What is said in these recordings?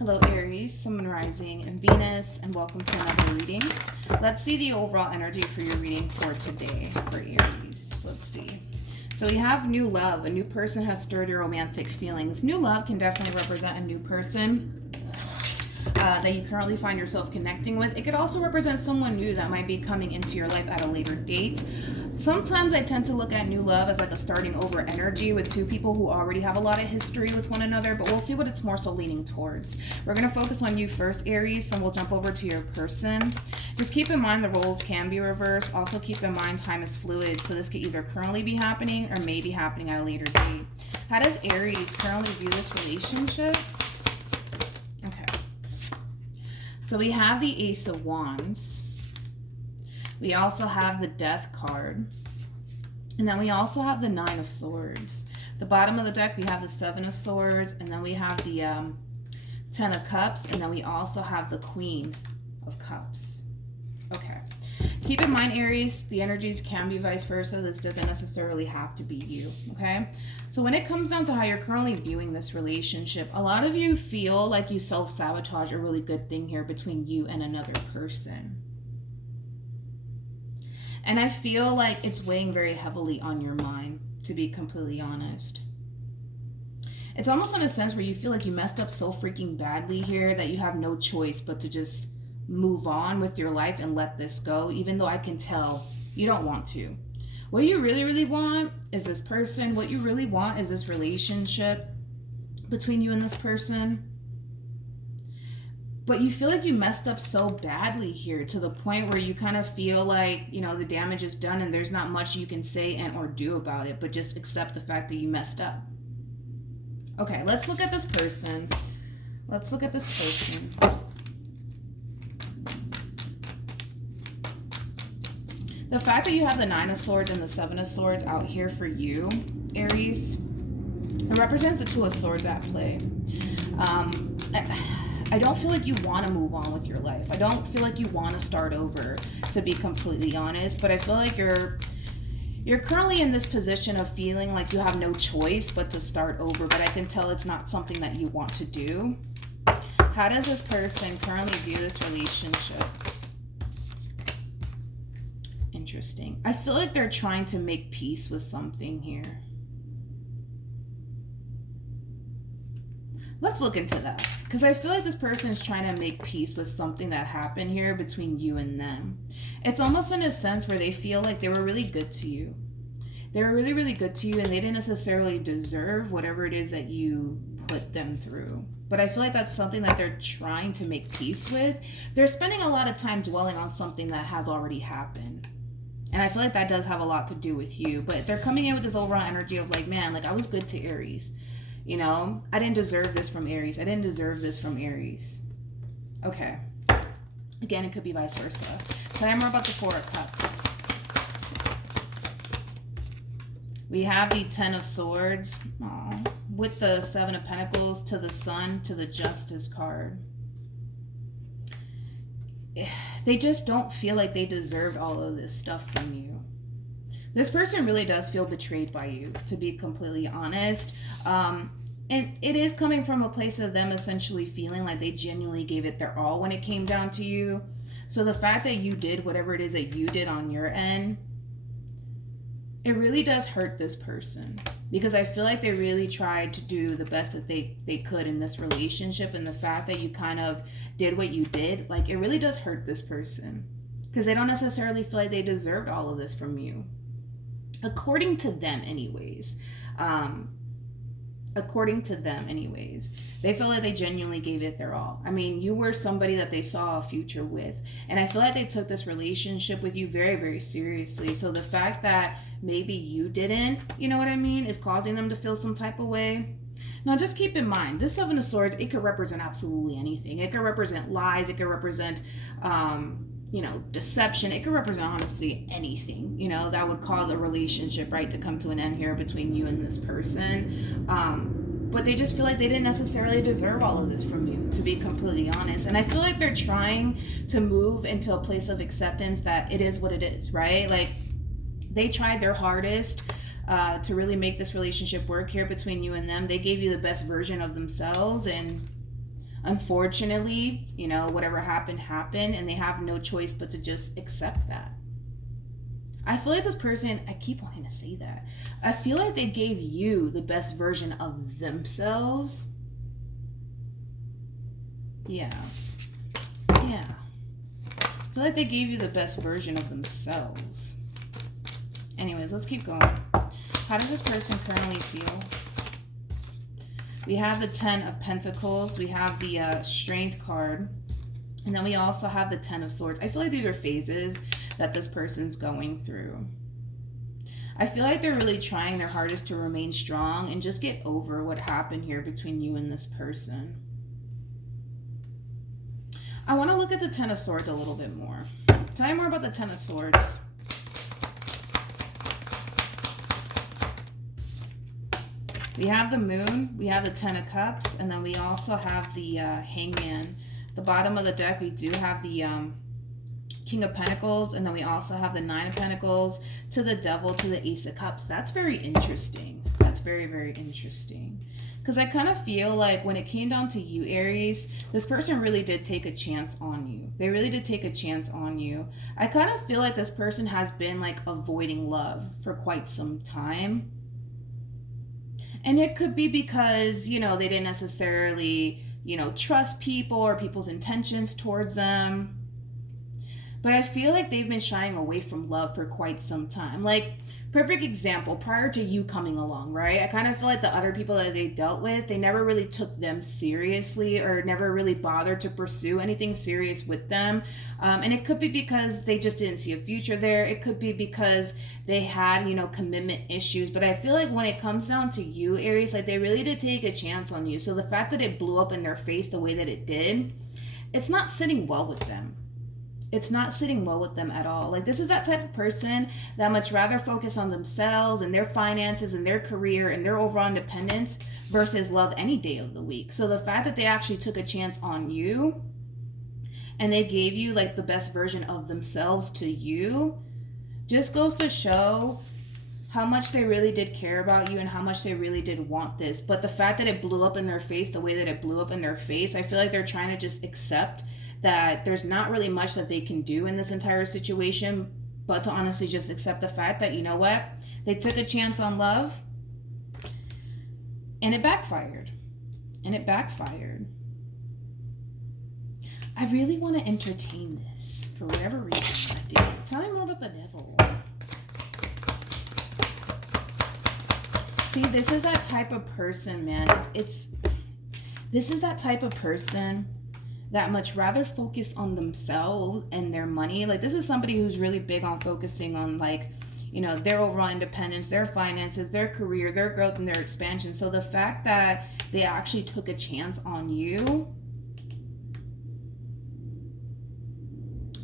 Hello Aries, Sun, Rising, and Venus, and welcome to another reading. Let's see the overall energy for your reading for today for Aries. Let's see. So we have new love. A new person has stirred your romantic feelings. New love can definitely represent a new person that you currently find yourself connecting with. It could also represent someone new that might be coming into your life at a later date. Sometimes I tend to look at new love as like a starting over energy with two people who already have a lot of history with one another, but we'll see what it's more so leaning towards. We're going to focus on you first, Aries, and we'll jump over to your person. Just keep in mind the roles can be reversed. Also keep in mind time is fluid, so this could either currently be happening or may be happening at a later date. How does Aries currently view this relationship? Okay. So we have the Ace of Wands. We also have the Death card. And then we also have the Nine of Swords. The bottom of the deck, we have the Seven of Swords. And then we have the Ten of Cups. And then we also have the Queen of Cups. Okay. Keep in mind, Aries, the energies can be vice versa. This doesn't necessarily have to be you, okay? So when it comes down to how you're currently viewing this relationship, a lot of you feel like you self-sabotage a really good thing here between you and another person. And I feel like it's weighing very heavily on your mind, to be completely honest. It's almost in a sense where you feel like you messed up so freaking badly here that you have no choice but to just move on with your life and let this go, even though I can tell you don't want to. What you really, really want is this person. What you really want is this relationship between you and this person. But you feel like you messed up so badly here to the point where you kind of feel like, you know, the damage is done and there's not much you can say and or do about it, but just accept the fact that you messed up. Okay, let's look at this person. Let's look at this person. The fact that you have the Nine of Swords and the Seven of Swords out here for you, Aries, it represents the Two of Swords at play. I don't feel like you want to move on with your life. I don't feel like you want to start over, to be completely honest. But I feel like you're currently in this position of feeling like you have no choice but to start over. But I can tell it's not something that you want to do. How does this person currently view this relationship? Interesting. I feel like they're trying to make peace with something here. Let's look into that, because I feel like this person is trying to make peace with something that happened here between you and them. It's almost in a sense where they feel like they were really good to you. They were really, really good to you, and they didn't necessarily deserve whatever it is that you put them through. But I feel like that's something that they're trying to make peace with. They're spending a lot of time dwelling on something that has already happened. And I feel like that does have a lot to do with you. But they're coming in with this overall energy of like, man, like I was good to Aries. You know, I didn't deserve this from Aries. I didn't deserve this from Aries. Okay. Again, it could be vice versa. Tell me more about the Four of Cups. We have the Ten of Swords with the Seven of Pentacles to the Sun to the Justice card. They just don't feel like they deserved all of this stuff from you. This person really does feel betrayed by you, to be completely honest. And it is coming from a place of them essentially feeling like they genuinely gave it their all when it came down to you. So the fact that you did whatever it is that you did on your end, it really does hurt this person. Because I feel like they really tried to do the best that they could in this relationship. And the fact that you kind of did what you did, like it really does hurt this person. Because they don't necessarily feel like they deserved all of this from you. According to them anyways. They feel like they genuinely gave it their all. I mean, you were somebody that they saw a future with. And I feel like they took this relationship with you very, very seriously. So the fact that maybe you didn't, you know what I mean, is causing them to feel some type of way. Now, just keep in mind, this Seven of Swords, it could represent absolutely anything. It could represent lies. It could represent, deception. It could represent, honestly, anything, that would cause a relationship, right, to come to an end here between you and this person. But they just feel like they didn't necessarily deserve all of this from you, to be completely honest. And I feel like they're trying to move into a place of acceptance that it is what it is, right? Like, they tried their hardest to really make this relationship work here between you and them. They gave you the best version of themselves, and Unfortunately, you know, whatever happened, and they have no choice but to just accept that. I feel like this person, I keep wanting to say that. I feel like they gave you the best version of themselves. Yeah. Yeah. I feel like they gave you the best version of themselves. Anyways, let's keep going. How does this person currently feel? We have the 10 of Pentacles. We have the Strength card. And then we also have the 10 of Swords. I feel like these are phases that this person's going through. I feel like they're really trying their hardest to remain strong and just get over what happened here between you and this person. I want to look at the 10 of Swords a little bit more. Tell me more about the 10 of Swords. We have the Moon, we have the 10 of Cups, and then we also have the Hangman. The bottom of the deck, we do have the King of Pentacles, and then we also have the 9 of Pentacles, to the Devil, to the Ace of Cups. That's very interesting. That's very, very interesting. Because I kind of feel like when it came down to you, Aries, this person really did take a chance on you. They really did take a chance on you. I kind of feel like this person has been like avoiding love for quite some time. And it could be because, you know, they didn't necessarily, you know, trust people or people's intentions towards them. But I feel like they've been shying away from love for quite some time. Like, perfect example, prior to you coming along, right? I kind of feel like the other people that they dealt with, they never really took them seriously or never really bothered to pursue anything serious with them. And it could be because they just didn't see a future there. It could be because they had, you know, commitment issues. But I feel like when it comes down to you, Aries, like they really did take a chance on you. So the fact that it blew up in their face the way that it did, it's not sitting well with them. It's not sitting well with them at all. Like, this is that type of person that much rather focus on themselves and their finances and their career and their overall independence versus love any day of the week. So the fact that they actually took a chance on you and they gave you like the best version of themselves to you just goes to show how much they really did care about you and how much they really did want this. But the fact that it blew up in their face the way that it blew up in their face, I feel like they're trying to just accept that there's not really much that they can do in this entire situation, but to honestly just accept the fact that, you know what, they took a chance on love and it backfired. And it backfired. I really want to entertain this for whatever reason. I do. Tell me more about the Devil. See, this is that type of person, man. This is that type of person that much rather focus on themselves and their money. Like, this is somebody who's really big on focusing on, like, you know, their overall independence, their finances, their career, their growth, and their expansion. So the fact that they actually took a chance on you,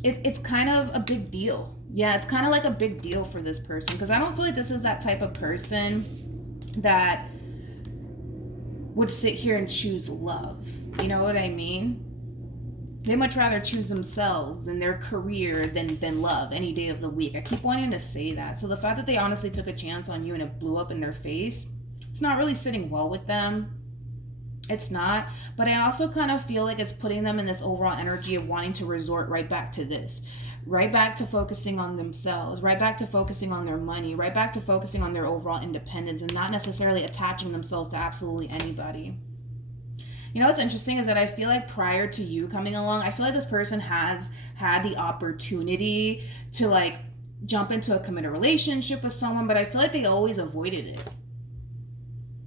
it's kind of a big deal. Yeah, it's kind of like a big deal for this person, because I don't feel like this is that type of person that would sit here and choose love. You know what I mean? They much rather choose themselves and their career than love any day of the week. I keep wanting to say that. So the fact that they honestly took a chance on you and it blew up in their face, it's not really sitting well with them. It's not. But I also kind of feel like it's putting them in this overall energy of wanting to resort right back to this. Right back to focusing on themselves. Right back to focusing on their money. Right back to focusing on their overall independence and not necessarily attaching themselves to absolutely anybody. You know what's interesting is that I feel like prior to you coming along, I feel like this person has had the opportunity to like jump into a committed relationship with someone, but I feel like they always avoided it.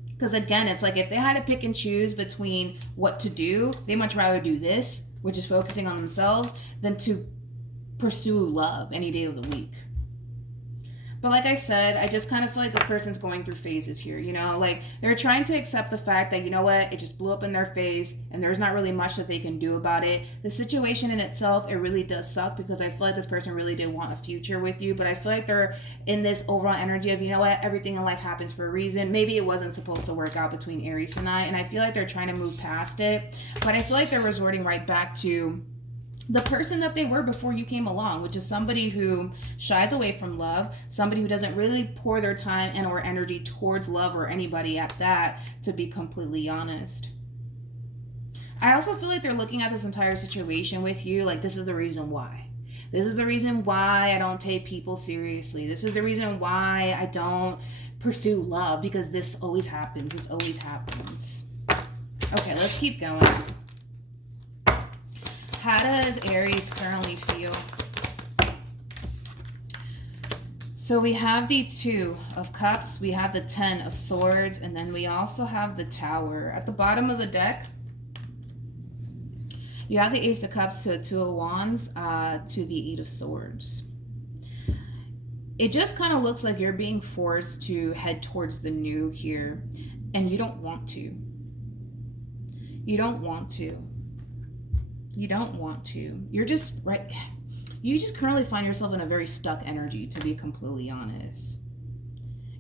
Because again, it's like if they had to pick and choose between what to do, they much rather do this, which is focusing on themselves, than to pursue love any day of the week. But like I said, I just kind of feel like this person's going through phases here, you know? Like, they're trying to accept the fact that, you know what, it just blew up in their face, and there's not really much that they can do about it. The situation in itself, it really does suck, because I feel like this person really did want a future with you, but I feel like they're in this overall energy of, you know what, everything in life happens for a reason. Maybe it wasn't supposed to work out between Aries and I feel like they're trying to move past it, but I feel like they're resorting right back to the person that they were before you came along, which is somebody who shies away from love, somebody who doesn't really pour their time and or energy towards love or anybody at that, to be completely honest. I also feel like they're looking at this entire situation with you like this is the reason why. This is the reason why I don't take people seriously. This is the reason why I don't pursue love, because this always happens. This always happens. Okay, let's keep going. How does Aries currently feel? So we have the 2 of Cups, we have the 10 of Swords, and then we also have the Tower. At the bottom of the deck, you have the Ace of Cups to the 2 of Wands to the 8 of Swords. It just kind of looks like you're being forced to head towards the new here, and you don't want to. You don't want to. You don't want to. You're just right. You just currently find yourself in a very stuck energy, to be completely honest.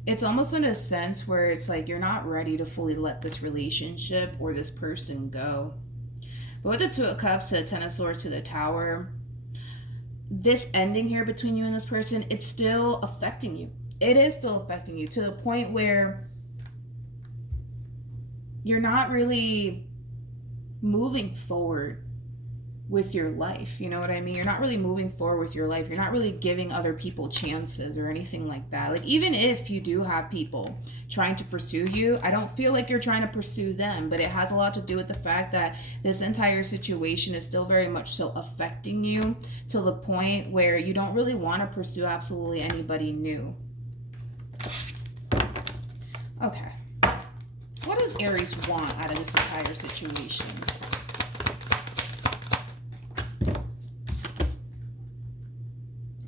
It's almost in a sense where it's like you're not ready to fully let this relationship or this person go. But with the 2 of Cups to the 10 of Swords to the Tower, this ending here between you and this person, it's still affecting you. It is still affecting you to the point where you're not really moving forward with your life. You know what I mean? You're not really moving forward with your life. You're not really giving other people chances or anything like that. Like, even if you do have people trying to pursue you, I don't feel like you're trying to pursue them, but it has a lot to do with the fact that this entire situation is still very much so affecting you to the point where you don't really want to pursue absolutely anybody new. Okay. What does Aries want out of this entire situation?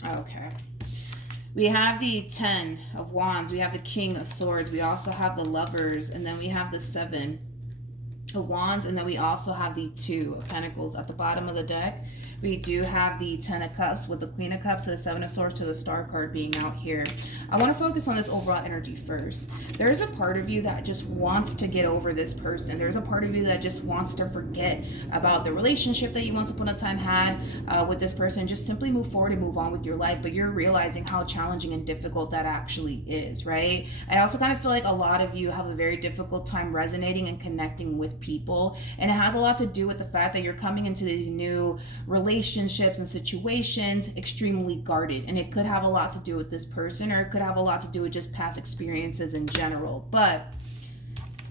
Okay. We have the 10 of Wands. We have the King of Swords. We also have the Lovers. And then we have the 7 of Wands. And then we also have the 2 of Pentacles at the bottom of the deck. We do have the 10 of Cups with the Queen of Cups to the 7 of Swords to the Star card being out here. I want to focus on this overall energy first. There's a part of you that just wants to get over this person. There's a part of you that just wants to forget about the relationship that you once upon a time had with this person. Just simply move forward and move on with your life. But you're realizing how challenging and difficult that actually is, right? I also kind of feel like a lot of you have a very difficult time resonating and connecting with people. And it has a lot to do with the fact that you're coming into these new relationships and situations extremely guarded, and it could have a lot to do with this person, or it could have a lot to do with just past experiences in general. But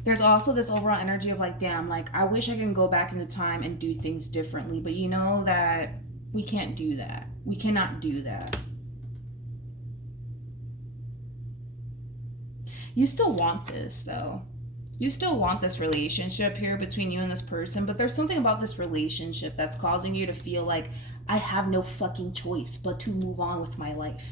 there's also this overall energy of like, damn, like I wish I can go back into time and do things differently, but you know that we can't do that. We cannot do that. You still want this though. You still want this relationship here between you and this person, but there's something about this relationship that's causing you to feel like I have no fucking choice but to move on with my life.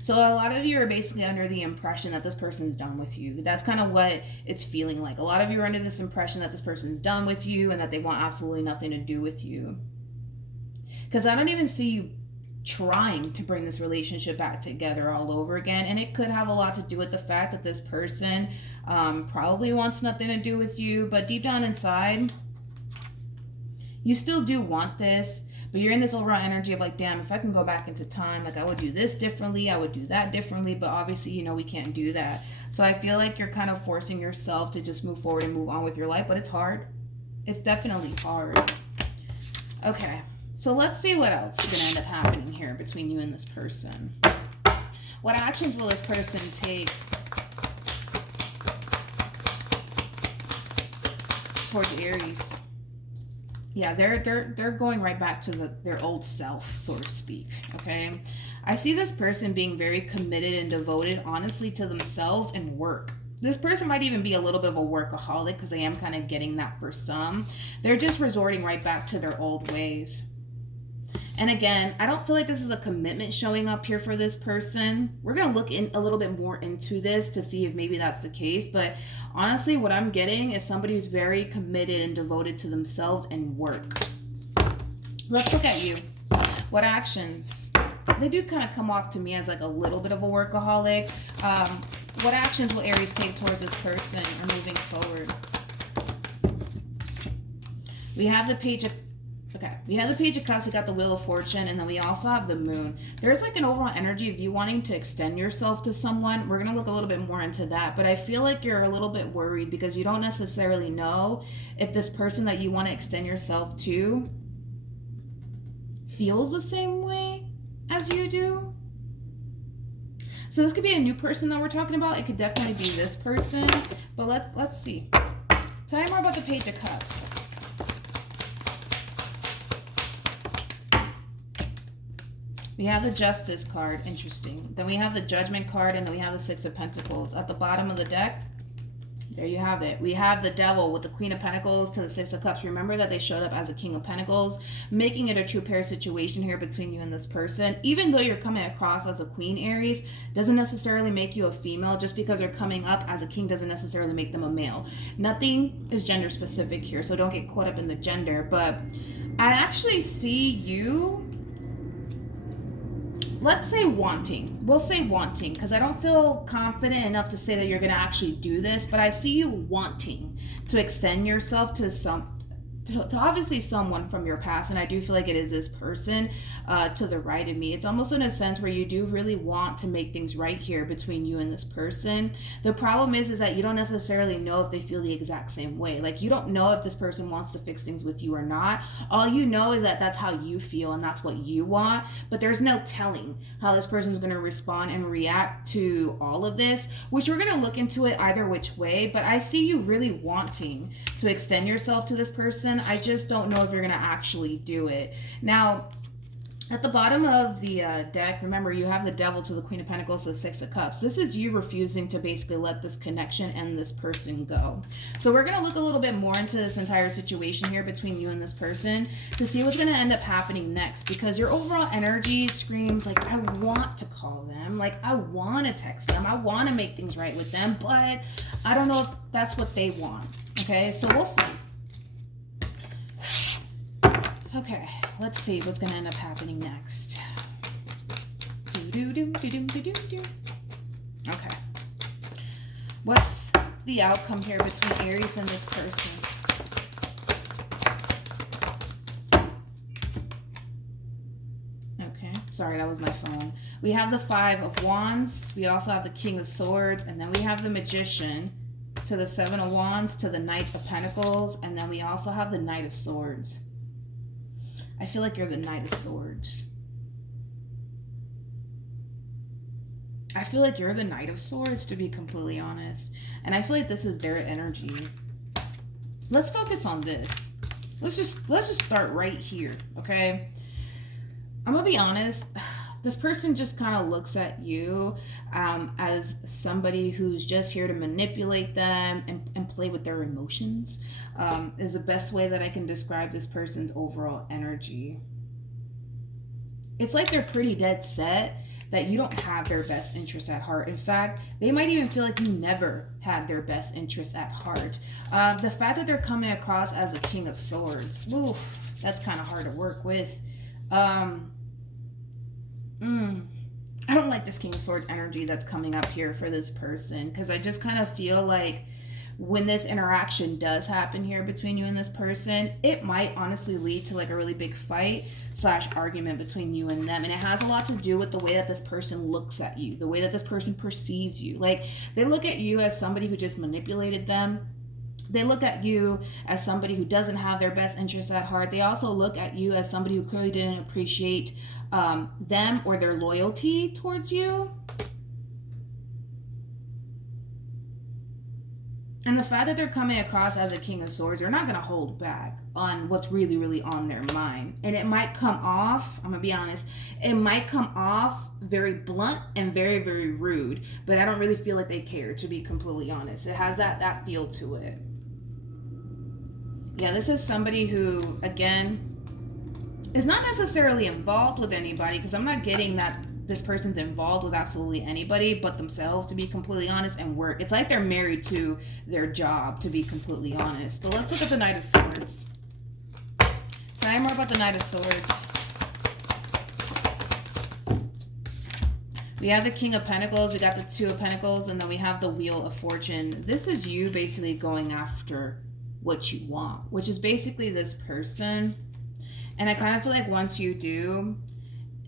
So a lot of you are basically under the impression that this person's done with you. That's kind of what it's feeling like. A lot of you are under this impression that this person's done with you and that they want absolutely nothing to do with you. Because I don't even see you trying to bring this relationship back together all over again, and it could have a lot to do with the fact that this person probably wants nothing to do with you, but deep down inside you still do want this, but you're in this overall energy of like, damn, if I can go back into time, like I would do this differently, I would do that differently, but obviously you know we can't do that. So I feel like you're kind of forcing yourself to just move forward and move on with your life, but it's hard. It's definitely hard. Okay. So let's see what else is going to end up happening here between you and this person. What actions will this person take towards Aries? Yeah, they're going right back to their old self, so to speak, okay? I see this person being very committed and devoted, honestly, to themselves and work. This person might even be a little bit of a workaholic, because I am kind of getting that for some. They're just resorting right back to their old ways. And again, I don't feel like this is a commitment showing up here for this person. We're going to look in a little bit more into this to see if maybe that's the case. But honestly, what I'm getting is somebody who's very committed and devoted to themselves and work. Let's look at you. What actions? They do kind of come off to me as like a little bit of a workaholic. What actions will Aries take towards this person or moving forward? We have the Page of Okay, we have the Page of Cups, we got the Wheel of Fortune, and then we also have the Moon. There's like an overall energy of you wanting to extend yourself to someone. We're going to look a little bit more into that, but I feel like you're a little bit worried because you don't necessarily know if this person that you want to extend yourself to feels the same way as you do. So this could be a new person that we're talking about. It could definitely be this person, but let's see. Tell me more about the Page of Cups. We have the Justice card, interesting. Then we have the Judgment card, and then we have the Six of Pentacles. At the bottom of the deck, there you have it. We have the Devil with the Queen of Pentacles to the Six of Cups. Remember that they showed up as a King of Pentacles, making it a true pair situation here between you and this person. Even though you're coming across as a Queen, Aries, doesn't necessarily make you a female. Just because they're coming up as a King doesn't necessarily make them a male. Nothing is gender specific here, so don't get caught up in the gender. But I actually see you... let's say wanting. We'll say wanting because I don't feel confident enough to say that you're going to actually do this, but I see you wanting to extend yourself to obviously someone from your past, and I do feel like it is this person to the right of me. It's almost in a sense where you do really want to make things right here between you and this person. The problem is that you don't necessarily know if they feel the exact same way. Like, you don't know if this person wants to fix things with you or not. All you know is that that's how you feel and that's what you want, but there's no telling how this person is going to respond and react to all of this, which we're going to look into it either which way. But I see you really wanting to extend yourself to this person. I just don't know if you're going to actually do it. Now, at the bottom of the deck, remember, you have the Devil to the Queen of Pentacles to the Six of Cups. This is you refusing to basically let this connection and this person go. So we're going to look a little bit more into this entire situation here between you and this person to see what's going to end up happening next, because your overall energy screams like, I want to call them, like I want to text them, I want to make things right with them, but I don't know if that's what they want. Okay, so we'll see. Okay, let's see what's going to end up happening next. Okay. What's the outcome here between Aries and this person? Okay, sorry, that was my phone. We have the Five of Wands. We also have the King of Swords. And then we have the Magician to the Seven of Wands to the Knight of Pentacles. And then we also have the Knight of Swords. I feel like you're the Knight of Swords. I feel like you're the Knight of Swords, to be completely honest. And I feel like this is their energy. Let's focus on this. Let's just start right here, okay? I'm gonna be honest. This person just kind of looks at you as somebody who's just here to manipulate them and play with their emotions, is the best way that I can describe this person's overall energy. It's like they're pretty dead set that you don't have their best interest at heart. In fact, they might even feel like you never had their best interest at heart. The fact that they're coming across as a King of Swords, oof, that's kind of hard to work with. I don't like this King of Swords energy that's coming up here for this person, because I just kind of feel like when this interaction does happen here between you and this person, it might honestly lead to like a really big fight / argument between you and them. And it has a lot to do with the way that this person looks at you, the way that this person perceives you. Like, they look at you as somebody who just manipulated them. They look at you as somebody who doesn't have their best interests at heart. They also look at you as somebody who clearly didn't appreciate them or their loyalty towards you. And the fact that they're coming across as a King of Swords, they're not going to hold back on what's really, really on their mind. And it might come off, I'm going to be honest, it might come off very blunt and very, very rude. But I don't really feel like they care, to be completely honest. It has that feel to it. Yeah, this is somebody who, again, is not necessarily involved with anybody, because I'm not getting that this person's involved with absolutely anybody but themselves, to be completely honest, and work. It's like they're married to their job, to be completely honest. But let's look at the Knight of Swords. Tell me more about the Knight of Swords. We have the King of Pentacles, we got the Two of Pentacles, and then we have the Wheel of Fortune. This is you basically going after what you want, which is basically this person And I kind of feel like once you do,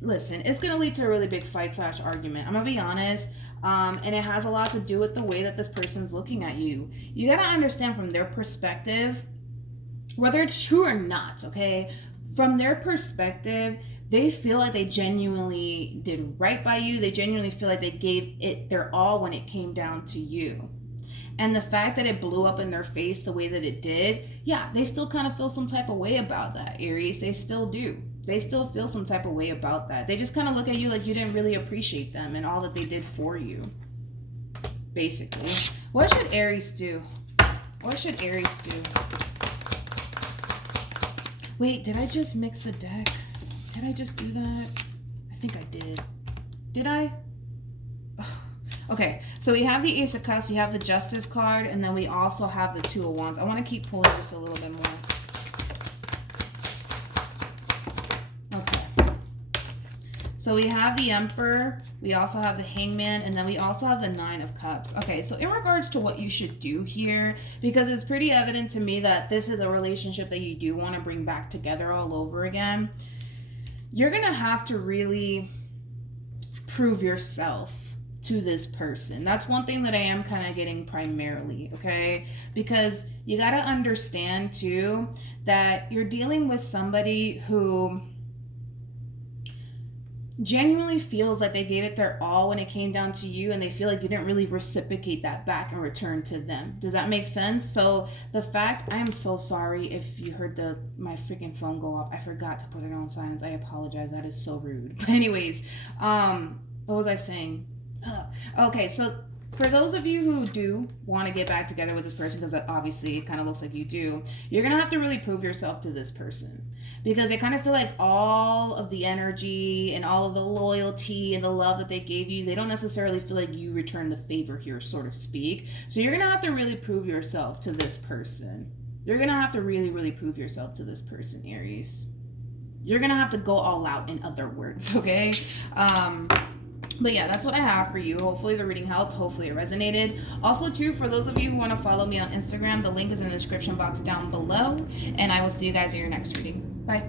listen, it's going to lead to a really big fight / argument. I'm going to be honest. And it has a lot to do with the way that this person's looking at you. You got to understand from their perspective, whether it's true or not, okay? From their perspective, they feel like they genuinely did right by you. They genuinely feel like they gave it their all when it came down to you. And the fact that it blew up in their face the way that it did, yeah, they still kind of feel some type of way about that, Aries. They still do. They still feel some type of way about that. They just kind of look at you like you didn't really appreciate them and all that they did for you, basically. What should Aries do? What should Aries do? Wait, did I just mix the deck? Did I just do that? I think I did. Did I? Ugh. Okay, so we have the Ace of Cups, we have the Justice card, and then we also have the Two of Wands. I want to keep pulling just a little bit more. Okay. So we have the Emperor, we also have the Hangman, and then we also have the Nine of Cups. Okay, so in regards to what you should do here, because it's pretty evident to me that this is a relationship that you do want to bring back together all over again, you're going to have to really prove yourself to this person. That's one thing that I am kind of getting primarily, okay? Because you got to understand too that you're dealing with somebody who genuinely feels like they gave it their all when it came down to you, and they feel like you didn't really reciprocate that back and return to them. Does that make sense? So the fact, I am so sorry if you heard my freaking phone go off. I forgot to put it on silence. I apologize. That is so rude. But anyways, what was I saying? Okay, so for those of you who do want to get back together with this person, because obviously it kind of looks like you do, you're going to have to really prove yourself to this person. Because I kind of feel like all of the energy and all of the loyalty and the love that they gave you, they don't necessarily feel like you return the favor here, so to speak. So you're going to have to really prove yourself to this person. You're going to have to really, really prove yourself to this person, Aries. You're going to have to go all out, in other words, okay? But yeah, that's what I have for you. Hopefully the reading helped. Hopefully it resonated. Also, too, for those of you who want to follow me on Instagram, the link is in the description box down below. And I will see you guys in your next reading. Bye.